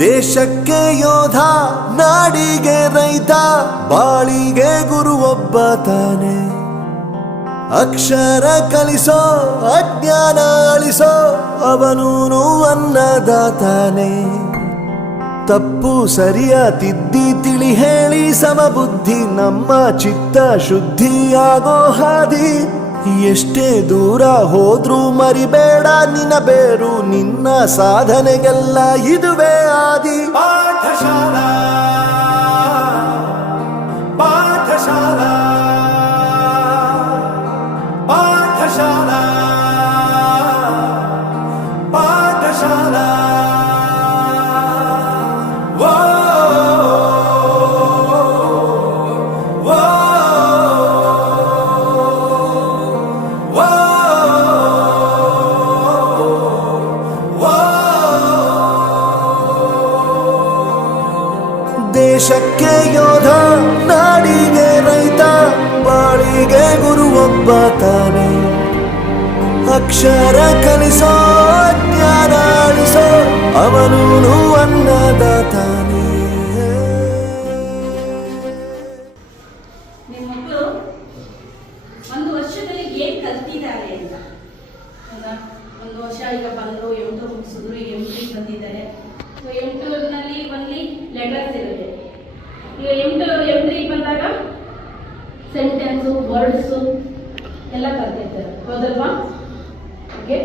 ದೇಶಕ್ಕೆ ಯೋಧ, ನಾಡಿಗೆ ರೈತ, ಬಾಳಿಗೆ ಗುರು ಒಬ್ಬ ತಾನೆ. ಅಕ್ಷರ ಕಲಿಸೋ, ಅಜ್ಞಾನ ಅಳಿಸೋ, ಅವನೂನು ಅನ್ನದಾತಾನೆ. ತಪ್ಪು ಸರಿಯ ತಿದ್ದಿ ತಿಳಿ ಹೇಳಿ ಸಮಬುದ್ಧಿ ನಮ್ಮ ಚಿತ್ತ ಶುದ್ಧಿಯಾಗೋ ಹಾದಿ. ಎಷ್ಟೇ ದೂರ ಹೋದ್ರೂ ಮರಿಬೇಡ ನಿನ್ನ ಬೇರು, ನಿನ್ನ ಸಾಧನೆಗೆಲ್ಲ ಇದುವೇ ಆದಿ. ಪಾಠಶಾಲಾ ಪಾಠಶಾಲಾ ಪಾಠಶಾಲಾ ಪಾಠಶಾಲಾ. ದೇಶಕ್ಕೆ ಯೋಧ, ನಾಡಿಗೆ ರೈತ, ಬಾಳಿಗೆ ಗುರು ಒಬ್ಬ ತಾನೆ. ಅಕ್ಷರ ಕಲಿಸೋ, ಜ್ಞಾನ ಅಳಿಸೋ, ಅವನೂನು ಅನ್ನದಾತಾನೆ. ನಿಮ್ಮ ಮಕ್ಕಳು ಒಂದು ವರ್ಷದಲ್ಲಿ ಏನ್ ಕಲ್ತಿದ್ದಾರೆ ಅಂತ. ಒಂದು ವರ್ಷ ಈಗ ಬಂದರು, M2 ಮುಗಿಸಿದ್ರು, M3 ಬಂದಿದ್ದಾರೆ. M2ನಲ್ಲಿ ಒನ್ಲಿ ಲೆಟರ್ಸ್ ಇರುತ್ತೆ. ಈಗ M3 ಬಂದಾಗ ಸೆಂಟೆನ್ಸು, ವರ್ಡ್ಸು ಎಲ್ಲ ಕಲ್ತಿರ್ತಾರೆ, ಹೌದಲ್ವಾ? Okay.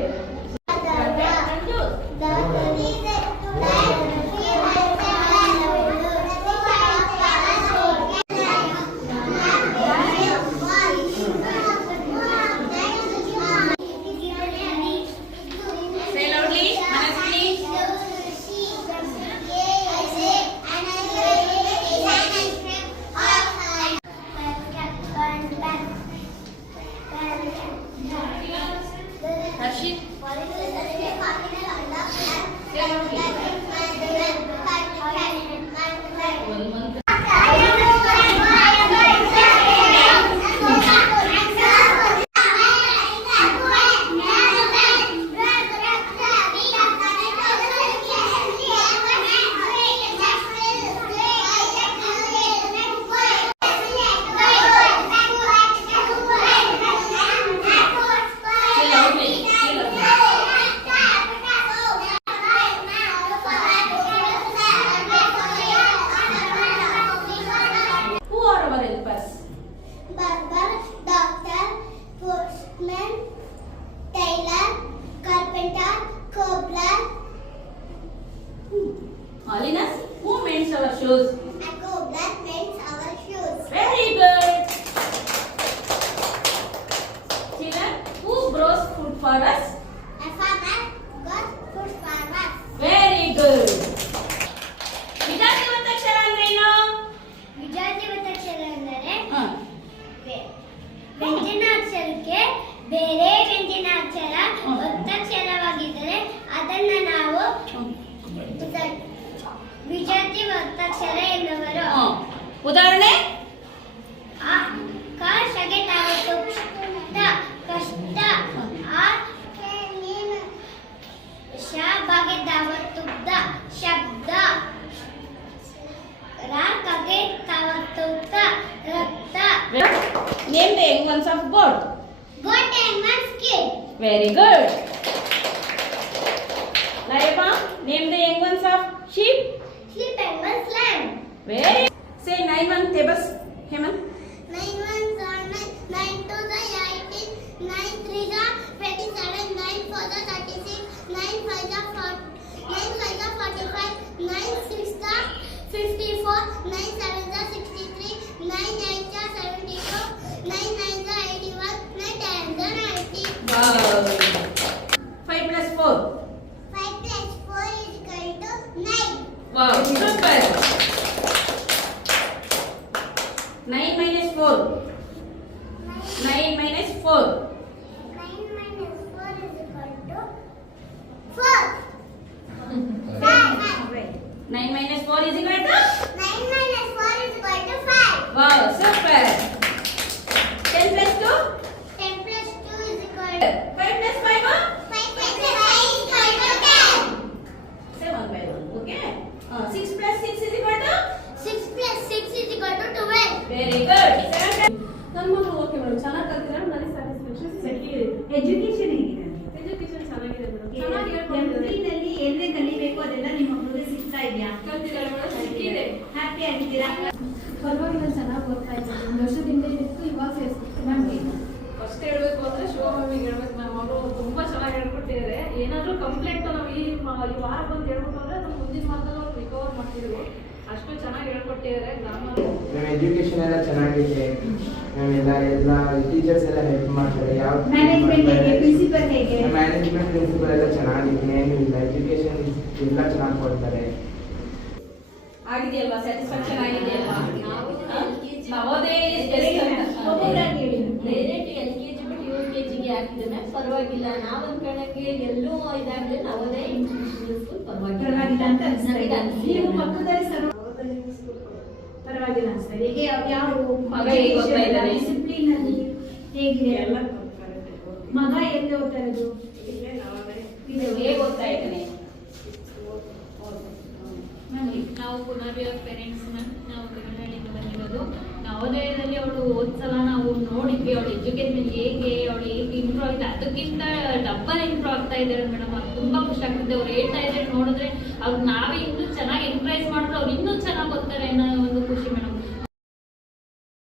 Who mends our shoes? A cobbler mends our shoes. Very good. Children, who grows food for us? A farmer grows food for us. Very good. ವಿಜಾತಿ ಒತ್ತಕ್ಷರ ಅಂದ್ರೇನು? ವಿಜಾತಿ ಒತ್ತಕ್ಷರ ಅಂದರೆ ವ್ಯಂಜನಾಕ್ಷರಕ್ಕೆ ಬೇರೆ ವ್ಯಂಜನಾಕ್ಷರ ಒತ್ತಕ್ಷರವಾಗಿದ್ದರೆ ಅದನ್ನು ನಾವು ವಿಜಾತಿ ಒತ್ತಕ್ಷರ ಎನ್ನುವರು. ಉದಾಹರಣೆ? ಕಷ್ಟಗೆ ಕಷ್ಟ, ಶ ಬಾಗೆ ದಾವತ್ತುದ್ದ ಶಬ್ದ, ರ ಕಗೆ ತಾವತ್ತುತ್ತ ರಕ್ತ. Name the young ones of goat. Goat and one's kid. Very good. Laima, name the young ones of sheep. Sheep and one's lamb. Very. Say 9 1 tables. Heman. 9 1s are 9, 9 2s are 18, 9 3s are 27, 9 4s are 36, 9 5s are 45, 9 6s are 54, 9 7s are 63, 9 8s are 72, 9 9s are 81, 9 10s are 90. Wow. 5 plus 4. 5 plus 4 is equal to 9. Wow, super. 9 minus 4. 9 minus 4. 9 minus 4 is equal to 4. 9 minus 4 is equal to? 9 minus 4 is equal to 5. Wow, super. 10 plus 2? 10 plus 2 is equal to 5 plus 5? 5 plus 5 is equal to 10. Say 1 by 1, okay? ಇದೆಯಾ? ಕಲ್ತಿದ್ದಾರೆ madam, ಸಿಕ್ಕಿದೆ. Happy ಆಗಿದ್ದೀರಾ? ಪರವಾಗಿಲ್ಲ, ಚೆನ್ನಾಗಿ ಓದ್ತಾ ಇದ್ದಾರೆ. ಒಂದು ವರ್ಷದಿಂದ ಇತ್ತು, ಇವಾಗ ಸೇರಿಸ್ಬೇಕು ನಮಗೆ. ಫಸ್ಟ್ ಹೇಳ್ಬೇಕು ಅಂದ್ರೆ ಶಿವ ಮ್ಯಾಮಿಗೆ ಹೇಳ್ಬೇಕು ಮ್ಯಾಮ್. ಅವರು ತುಂಬಾ ಚೆನ್ನಾಗಿ ಹೇಳ್ಕೊಟ್ಟಿದ್ದಾರೆ. ಏನಾದ್ರೂ ಕಂಪ್ಲೇಂಟ್ ನಾವು ಈ ವಾರ ಬಂದು ಹೇಳ್ಬೇಕು ಅಂದ್ರೆ ನಾವು ಮುಂದಿನ ವಾರದಲ್ಲಿ ಅವ್ರು ರಿಕವರ್ ಮಾಡ್ತಿದ್ವಿ. ಅಷ್ಟು ಚೆನ್ನಾಗಿ ಹೇಳ್ಕೊಟ್ಟಿದ್ದಾರೆ. ಗ್ರಾಮರ್ ನಮ್ಮ ಎಜುಕೇಶನ್ ಎಲ್ಲ ಚೆನ್ನಾಗಿದೆ. ಎಲ್ಲ ಟೀಚರ್ಸ್ ಎಲ್ಲ ಹೆಲ್ಪ್ ಮಾಡ್ತಾರೆ. ಯಾವ ಮ್ಯಾನೇಜ್ಮೆಂಟ್ ಹೇಗೆ? ಪ್ರಿನ್ಸಿಪಲ್ ಹೇಗೆ? ಮ್ಯಾನೇಜ್ಮೆಂಟ್ ಪ್ರಿನ್ಸಿಪಲ್ ಎಲ್ಲ ಚೆನ್ನಾಗಿದೆ. ಏನಿಲ್ಲ, ಎಜುಕೇಶನ್ ಎಲ್ಲ ಚೆನ್ನಾಗಿ ಕೊಡ್ತಾರೆ. ಆಗಿದೆಯಲ್ವಾ? ಸ್ಯಾಟಿಸ್ಫ್ಯಾಕ್ಷನ್ ಆಗಿದೆಯಲ್ವಾ? ನವೋದಯ ಒಬ್ಬೊಬ್ಬರಾಗಿ ಹೇಳಿ. ಡೈರೆಕ್ಟ್ LKG ಬಿಟ್ಟು UKG ಗೆ ಹಾಕಿದ್ರೆ ಪರವಾಗಿಲ್ಲ. ನಾವು ಅನ್ಕೊಂಡಂಗೆ ಎಲ್ಲೂ ಇದಾಗಲಿ ನವೋದಯ ಇಂಟರ್ನ್ಯಾಷನಲ್ ಸ್ಕೂಲ್ ಪರವಾಗಿಲ್ಲ ಪರವಾಗಿಲ್ಲ ಅಂತ ಅನ್ಸ್ತಾ ಇದೆ. ನೀವು ಪಕ್ಕದಲ್ಲಿ ಪರವಾಗಿಲ್ಲ ಅನ್ಸ್ತಾ ಇದೆ. ಹೇಗೆ ಯಾವ ಮಗ ಹೇಗೆ ಓದ್ತಾ ಇದ್ದಾನೆ? ಡಿಸಿಪ್ಲಿನ್ ಅಲ್ಲಿ ಹೇಗಿದೆ? ಮಗ ಎಲ್ಲಿ ಓದ್ತಾ ಇರೋದು? ಇದು ಹೇಗೆ ಓದ್ತಾ ಇದ್ದಾನೆ? ನಾವು ಪುನರ್ವಿಯರ್ ಪೇರೆಂಟ್ಸ್ ನಾವು ಕನ್ನಡದಿಂದ ಬಂದಿರೋದು. ನವೋದಯದಲ್ಲಿ ಅವಳು ಓದ್ಸಲ ನಾವು ನೋಡಿದ್ವಿ. ಅವಳು ಎಜುಕೇಶನ್ ಹೇಗೆ ಇಂಪ್ರೂವ್ ಆಗಿದೆ, ಅದಕ್ಕಿಂತ ಡಬ್ಬಲ್ ಇಂಪ್ರೂವ್ ಆಗ್ತಾ ಇದ್ದಾರೆ ಮೇಡಮ್. ಅದು ತುಂಬಾ ಖುಷಿ ಆಗ್ತಿದೆ. ಅವ್ರು ಹೇಳ್ತಾ ಇದ್ದಾರೆ ನೋಡಿದ್ರೆ, ಅವ್ರು ನಾವೇ ಇನ್ನೂ ಚೆನ್ನಾಗಿ ಎಂಕರೇಜ್ ಮಾಡಿದ್ರೆ ಅವ್ರು ಇನ್ನೂ ಚೆನ್ನಾಗಿ ಓದ್ತಾರೆ ಅನ್ನೋ ಒಂದು ಖುಷಿ ಮೇಡಮ್.